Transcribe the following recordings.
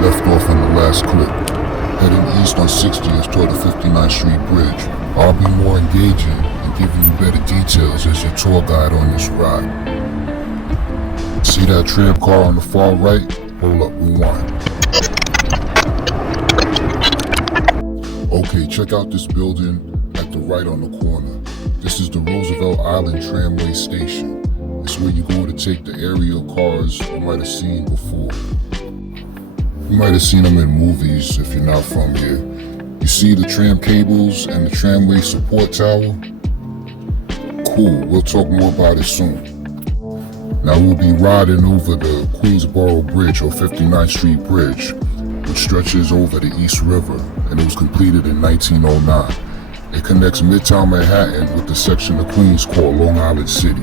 left off in the last clip. Heading east on 60th toward the 59th Street Bridge. I'll be more engaging and giving you better details as your tour guide on this ride. See that tram car on the far right? Hold up, rewind. Okay, check out this building at the right on the corner. This is the Roosevelt Island Tramway Station. It's where you go to take the aerial cars you might have seen before. You might have seen them in movies if you're not from here. You see the tram cables and the tramway support tower? Cool, we'll talk more about it soon. Now we'll be riding over the Queensboro Bridge or 59th Street Bridge, which stretches over the East River, and it was completed in 1909. It connects Midtown Manhattan with the section of Queens called Long Island City.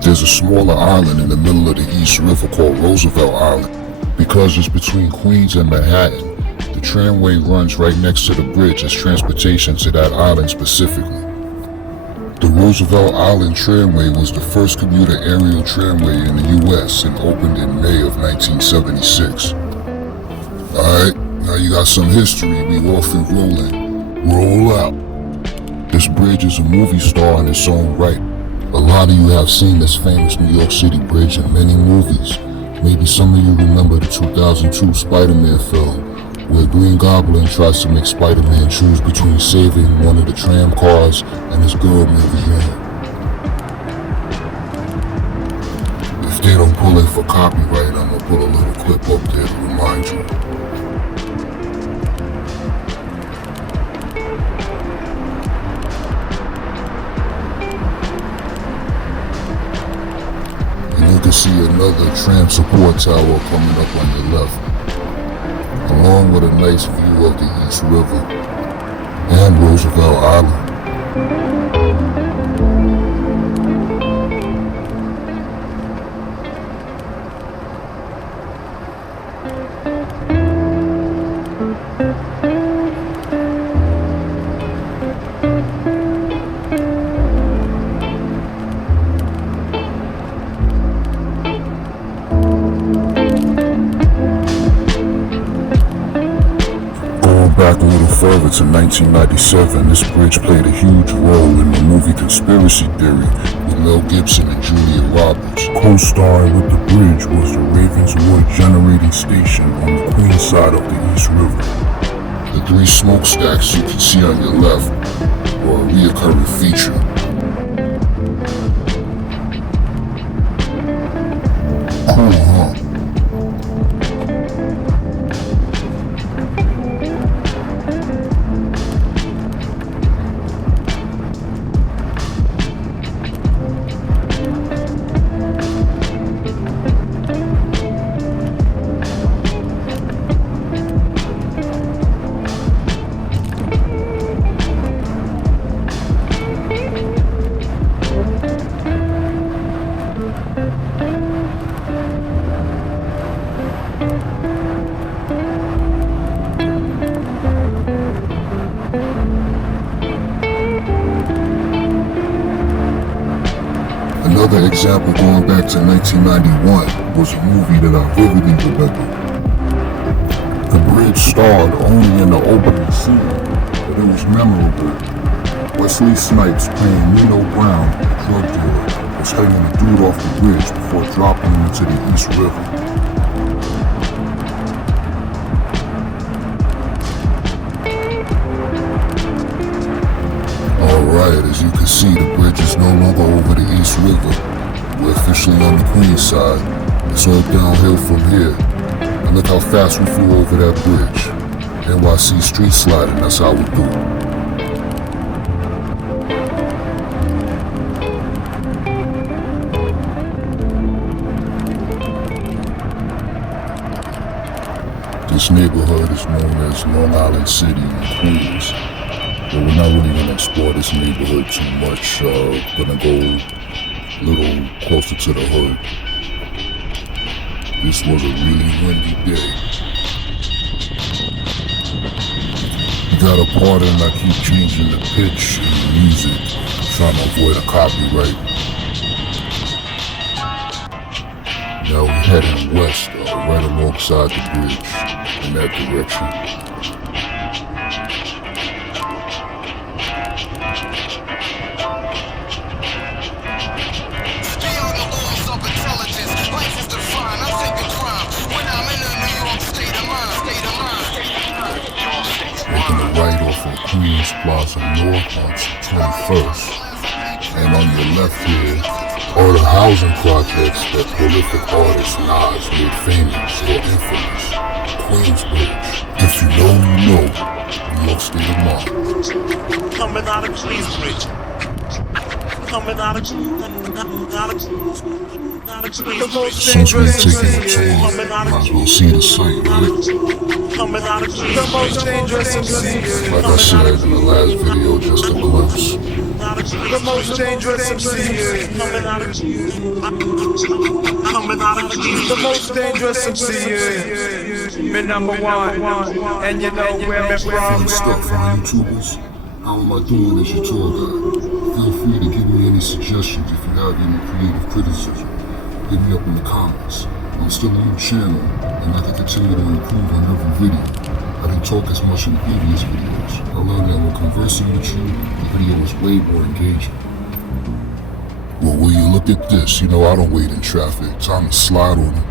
There's a smaller island in the middle of the East River called Roosevelt Island. Because it's between Queens and Manhattan, the tramway runs right next to the bridge as transportation to that island specifically. The Roosevelt Island Tramway was the first commuter aerial tramway in the US and opened in May of 1976. Alright, now you got some history, we off and rolling. Roll out. This bridge is a movie star in its own right. A lot of you have seen this famous New York City bridge in many movies. Maybe some of you remember the 2002 Spider-Man film, where Green Goblin tries to make Spider-Man choose between saving one of the tram cars and his girl Mary Jane. If they don't pull it for copyright, I'm gonna put a little clip up there to remind you. And you can see another tram support tower coming up on your left, along with a nice view of the East River and Roosevelt Island. Back a little further to 1997, this bridge played a huge role in the movie Conspiracy Theory with Mel Gibson and Julia Roberts. Co-starring with the bridge was the Ravenswood Generating Station on the Queens side of the East River. The three smokestacks you can see on your left were a reoccurring feature. Cool, huh? Another example going back to 1991 was a movie that I vividly remember. The bridge starred only in the opening scene, but it was memorable. Wesley Snipes playing Nino Brown, a drug dealer, was hanging a dude off the bridge before dropping him into the East River. Alright, as you can see, the bridge is no longer over the East River. We're officially on the Queens side. It's all downhill from here. And look how fast we flew over that bridge. NYC street sliding, that's how we do it. This neighborhood is known as Long Island City in Queens. But we're not really gonna explore this neighborhood too much. Gonna go a little closer to the hood. This was a really windy day. You got a part and I keep changing the pitch and the music, trying to avoid a copyright. Now we're heading west, right alongside the bridge, in that direction. Making a right off of Queens Plaza North onto 21st. And on your left here are the housing projects that prolific artist Nas made famous or infamous. Queensbridge. If you know, you know. New York State of mind. Coming out of Queensbridge. Coming out of Since we're taking a tour, might as well see the site, right? coming out of the most dangerous MC. Like I said in the last video, just a glimpse. The most dangerous MC. Coming out of the most dangerous MC. Me number one, and you know where me from. Fun stuff for YouTubers. How am I doing as your tour guide? Feel free to give me any suggestions if you have any creative criticism. Hit me up in the comments. I'm still on the channel, and I can continue to improve on every video. I didn't talk as much in previous videos. I learned that when conversing with you, the video is way more engaging. Well, will you look at this? You know I don't wait in traffic. Time to slide on it.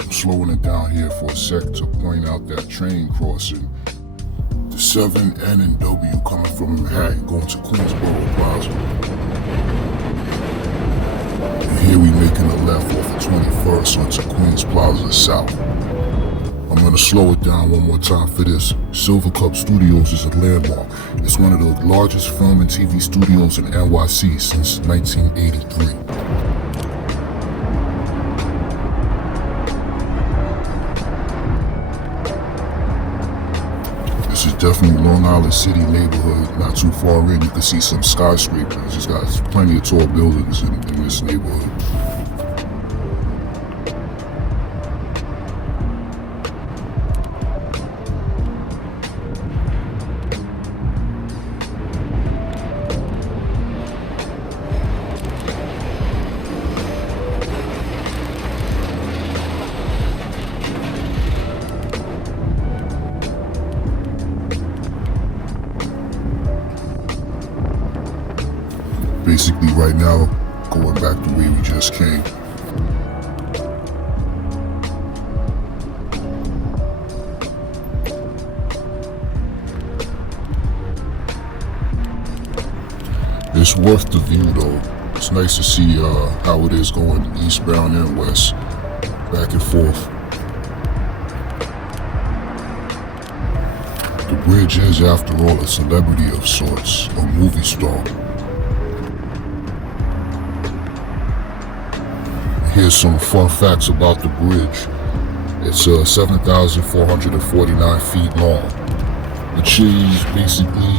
I'm slowing it down here for a sec to point out that train crossing. The 7 N and W coming from Manhattan going to Queensboro Plaza. And here we making a left off of 21st onto Queens Plaza South. I'm gonna slow it down one more time for this. Silver Cup Studios is a landmark. It's one of the largest film and TV studios in NYC since 1983. This is definitely Long Island City neighborhood. Not too far in, you can see some skyscrapers. It's got plenty of tall buildings in this neighborhood. Basically right now, going back the way we just came. It's worth the view though. It's nice to see how it is going eastbound and west, back and forth. The bridge is, after all, a celebrity of sorts, a movie star. Here's some fun facts about the bridge. It's 7,449 feet long, which is basically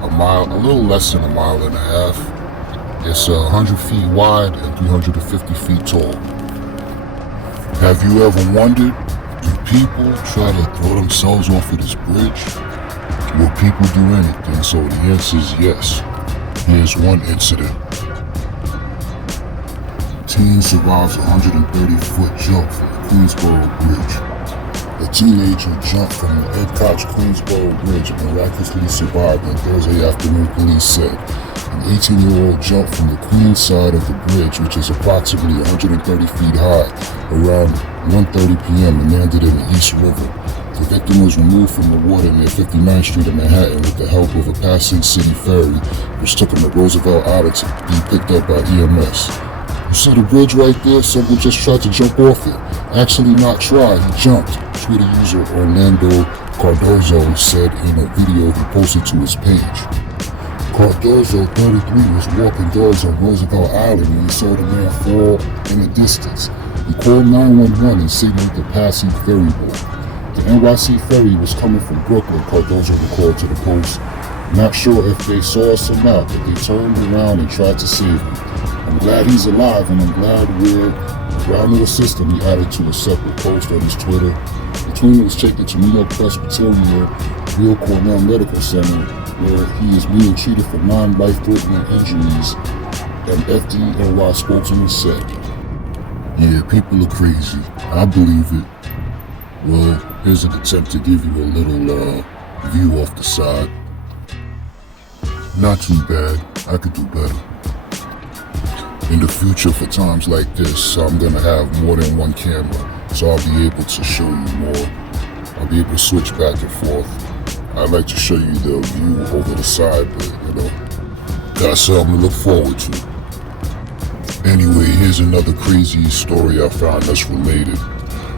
a little less than a mile and a half. It's 100 feet wide and 350 feet tall. Have you ever wondered, do people try to throw themselves off of this bridge? Will people do anything? So the answer is yes. Here's one incident. Teen survives a 130-foot jump from the Queensboro Bridge. A teenager jumped from the Ed Koch Queensboro Bridge and miraculously survived on Thursday afternoon, police said. An 18-year-old jumped from the Queens side of the bridge, which is approximately 130 feet high, around 1:30 p.m. and landed in the East River. The victim was removed from the water near 59th Street in Manhattan with the help of a passing city ferry, which took him to Roosevelt Island to be picked up by EMS. You see the bridge right there? Someone just tried to jump off it. Actually not try, he jumped. Twitter user Orlando Cardozo said in a video he posted to his page. Cardozo, 33, was walking dogs on Roosevelt Island when he saw the man fall in the distance. He called 911 and signaled the passing ferry boat. The NYC ferry was coming from Brooklyn, Cardozo recalled to the Post. Not sure if they saw us or not, but they turned around and tried to save him. I'm glad he's alive, and I'm glad we're around to assist him, he added to a separate post on his Twitter. The twin was taken to New York Presbyterian Real Cornell Medical Center where he is being treated for non-life-threatening injuries, an FDNY spokesman said. Yeah, people are crazy. I believe it. Well, here's an attempt to give you a little view off the side. Not too bad. I could do better. In the future, for times like this, I'm gonna have more than one camera, so I'll be able to show you more. I'll be able to switch back and forth. I'd like to show you the view over the side, but got something to look forward to. Anyway, here's another crazy story I found that's related.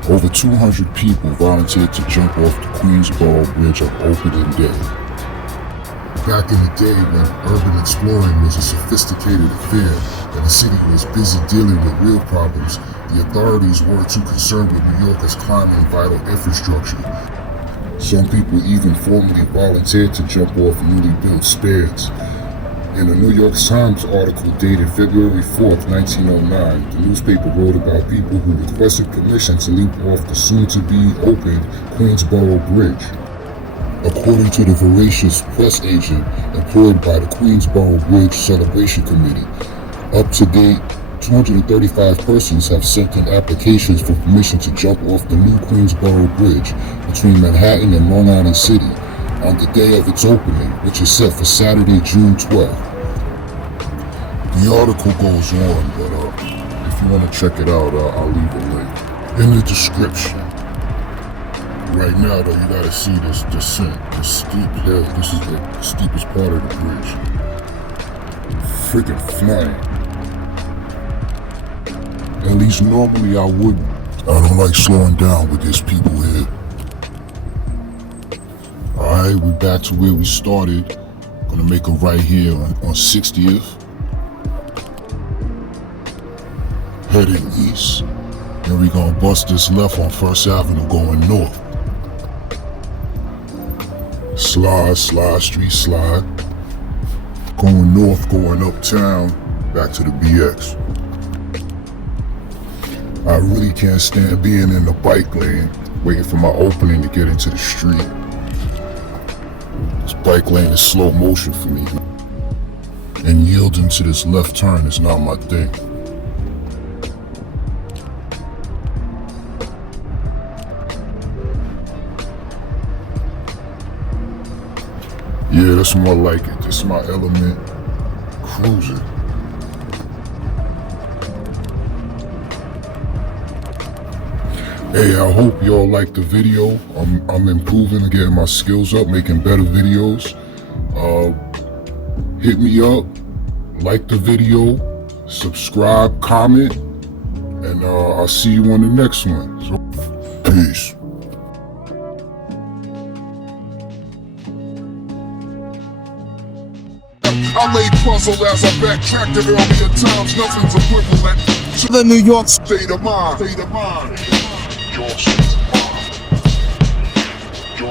Over 200 people volunteered to jump off the Queensboro Bridge on opening day. Back in the day when urban exploring was a sophisticated affair and the city was busy dealing with real problems, the authorities weren't too concerned with New Yorkers climbing vital infrastructure. Some people even formally volunteered to jump off newly built spans. In a New York Times article dated February 4th, 1909, the newspaper wrote about people who requested permission to leap off the soon-to-be opened Queensboro Bridge. According to the voracious press agent employed by the Queensboro Bridge Celebration Committee, up to date, 235 persons have sent in applications for permission to jump off the new Queensboro Bridge between Manhattan and Long Island City on the day of its opening, which is set for Saturday, June 12th. The article goes on, but if you want to check it out, I'll leave a link in the description. Right now, though, you gotta see this descent, the steep hill. This is the steepest part of the bridge. Freaking flying. At least normally I wouldn't. I don't like slowing down with these people here. Alright, we're back to where we started. Gonna make a right here on 60th. Heading east. Then we gonna bust this left on First Avenue going north. Slide, street slide. Going north, going uptown, back to the BX. I really can't stand being in the bike lane, waiting for my opening to get into the street. This bike lane is slow motion for me, and yielding to this left turn is not my thing. Yeah, that's more like it. This is my element. Cruising. Hey, I hope y'all like the video. I'm improving and getting my skills up, making better videos. Hit me up, like the video, subscribe, comment, and I'll see you on the next one. So, peace. I laid puzzle as I backtracked at earlier times, nothing's equivalent to The New York state of mind. Your state of mind. Your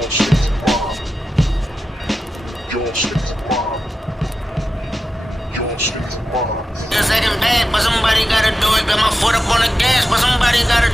state of mind. Your state of mind. Your state of mind. Yes, I didn't bad, but somebody gotta do it. Got my foot up on the gas, but somebody gotta